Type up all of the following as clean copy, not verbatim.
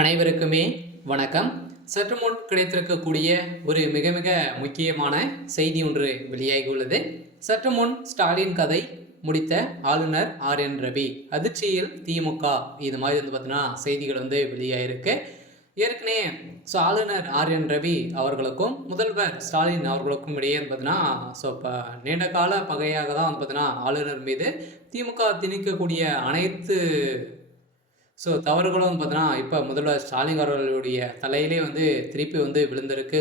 அனைவருக்குமே வணக்கம். சற்று முன் கிடைத்திருக்கக்கூடிய ஒரு மிக மிக முக்கியமான செய்தி ஒன்று வெளியாகியுள்ளது. சற்று முன் ஸ்டாலின் கதை முடித்த ஆளுநர் ஆர்.என். ரவி அதிர்ச்சியில் திமுக, இது மாதிரி பார்த்தீங்கன்னா செய்திகள் வெளியாயிருக்கு. ஏற்கனவே ஆளுநர் ஆர்.என். ரவி அவர்களுக்கும் முதல்வர் ஸ்டாலின் அவர்களுக்கும் இடையே பார்த்தீங்கன்னா இப்போ நீண்ட கால பகையாக தான் பார்த்தீங்கன்னா ஆளுநர் மீது திமுக திணிக்கக்கூடிய அனைத்து தவறுகளும் பார்த்தீங்கன்னா இப்போ முதல்வர் ஸ்டாலின் அவர்களுடைய தலையிலே திருப்பி விழுந்திருக்கு.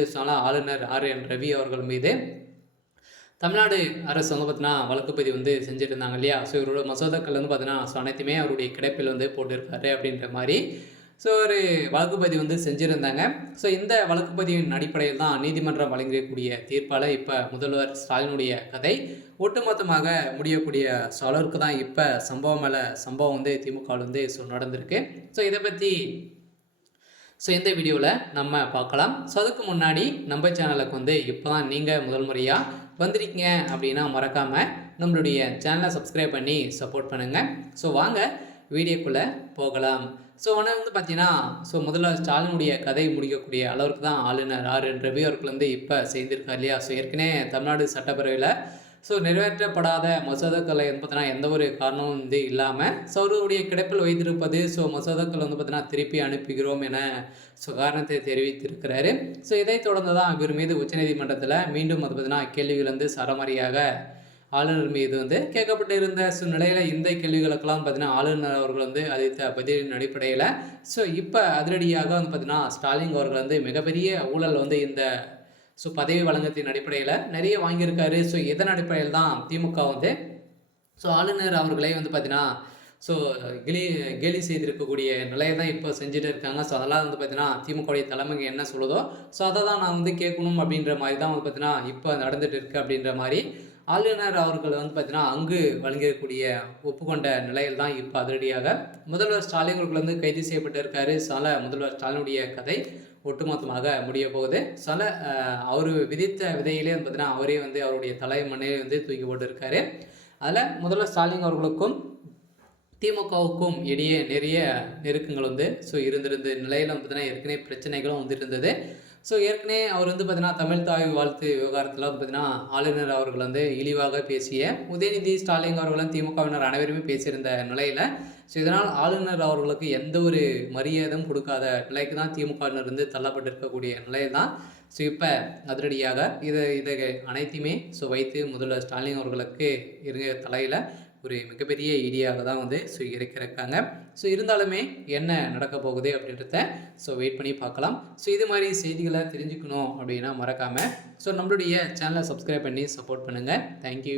ஆளுநர் ஆர்.என். ரவி அவர்கள் மீது தமிழ்நாடு அரசு பார்த்தீங்கன்னா வழக்கு பதிவு செஞ்சுட்டு இருந்தாங்க இல்லையா. இவரோட மசோதாக்கள் பார்த்தீங்கன்னா அனைத்துமே அவருடைய கிடைப்பில் போட்டிருக்காரு அப்படின்ற மாதிரி ஒரு வழக்கு பதிவு செஞ்சுருந்தாங்க. இந்த வழக்கு பதிவின் அடிப்படையில் தான் நீதிமன்றம் வழங்கக்கூடிய தீர்ப்பால் இப்போ முதல்வர் ஸ்டாலினுடைய கதை ஒட்டுமொத்தமாக முடியக்கூடிய அளவுக்கு தான் இப்போ சம்பவம் மேலே சம்பவம் திமுக நடந்திருக்கு. இதை பற்றி இந்த வீடியோவில் நம்ம பார்க்கலாம். அதுக்கு முன்னாடி நம்ம சேனலுக்கு இப்போ தான் நீங்கள் முதல் முறையாக வந்திருக்கீங்க அப்படின்னா மறக்காமல் நம்மளுடைய சேனலை சப்ஸ்கிரைப் பண்ணி சப்போர்ட் பண்ணுங்கள். வாங்க வீடியோக்குள்ளே போகலாம். ஆனால் பார்த்தீங்கன்னா முதல்வர் ஸ்டாலினுடைய கதை முடிக்கக்கூடிய அளவுக்கு தான் ஆளுநர் ஆர்.என். ரவி அவர்கள் இப்போ செய்திருக்கார் இல்லையா. ஏற்கனவே தமிழ்நாடு சட்டப்பேரவையில் நிறைவேற்றப்படாத மசோதாக்களை பார்த்தீங்கன்னா எந்த ஒரு காரணமும் இல்லாமல் அவருடைய கிடப்பில் வைத்திருப்பது மசோதாக்கள் பார்த்தீங்கன்னா திருப்பி அனுப்புகிறோம் என காரணத்தை தெரிவித்திருக்கிறாரு. இதைத் தொடர்ந்து தான் இவர் மீது உச்சநீதிமன்றத்தில் மீண்டும் பார்த்தீங்கன்னா கேள்விகள் சரமாரியாக ஆளுநர் மீது கேட்கப்பட்டிருந்த நிலையில் இந்த கேள்விகளுக்கெல்லாம் பார்த்தீங்கன்னா ஆளுநர் அவர்கள் அளித்த பதிலின் அடிப்படையில் இப்போ அதிரடியாக பார்த்தீங்கன்னா ஸ்டாலின் அவர்கள் மிகப்பெரிய ஊழல் இந்த பதவி வழங்கத்தின் அடிப்படையில் நிறைய வாங்கியிருக்காரு. இதன் அடிப்படையில் தான் திமுக ஆளுநர் அவர்களை பார்த்தீங்கன்னா கேலி செய்திருக்கக்கூடிய நிலையை தான் இப்போ செஞ்சுட்டு இருக்காங்க. அதெல்லாம் பார்த்தீங்கன்னா திமுகவுடைய தலைமைக்கு என்ன சொல்லுதோ அதை தான் நான் கேட்கணும் அப்படின்ற மாதிரி தான் பார்த்தீங்கன்னா இப்போ நடந்துட்டு இருக்கு அப்படின்ற மாதிரி ஆளுநர் அவர்கள் பார்த்தீங்கன்னா அங்கு வழங்கக்கூடிய ஒப்புக்கொண்ட நிலையில் தான் இப்போ அதிரடியாக முதல்வர் ஸ்டாலின் அவர்கள் கைது செய்யப்பட்டிருக்காரு. முதல்வர் ஸ்டாலினுடைய கதை ஒட்டுமொத்தமாக முடிய போகுது. அவர் விதித்த விதையிலே பார்த்தீங்கன்னா அவரே அவருடைய தலைமனையை தூக்கி போட்டிருக்காரு. அதில் முதல்வர் ஸ்டாலின் அவர்களுக்கும் திமுகவுக்கும் இடையே நிறைய நெருக்கங்கள் இருந்திருந்த நிலையில் பார்த்தீங்கன்னா ஏற்கனவே பிரச்சனைகளும் இருந்தது. ஏற்கனவே அவர் பார்த்தீங்கன்னா தமிழ் தாய் வாழ்த்து விவகாரத்தில் பார்த்தீங்கன்னா ஆளுநர் அவர்கள் இழிவாக பேசிய உதயநிதி ஸ்டாலின் அவர்களும் திமுகவினர் அனைவருமே பேசியிருந்த நிலையில் இதனால் ஆளுநர் அவர்களுக்கு எந்த ஒரு மரியாதையும் கொடுக்காத நிலைக்கு தான் திமுகவினர் தள்ளப்பட்டிருக்கக்கூடிய நிலையில் தான் இப்போ அதிரடியாக இதை அனைத்தையுமே வைத்து முதல்வர் ஸ்டாலின் அவர்களுக்கு இருந்த தலையில் ஒரு மிகப்பெரிய இடியாக தான் இறக்கிருக்காங்க. இருந்தாலுமே என்ன நடக்க போகுது அப்படின்றத வெயிட் பண்ணி பார்க்கலாம். இது மாதிரி செய்திகளை தெரிஞ்சுக்கணும் அப்படின்னா மறக்காமல் நம்மளுடைய சேனலை சப்ஸ்கிரைப் பண்ணி சப்போர்ட் பண்ணுங்கள். தேங்க்யூ.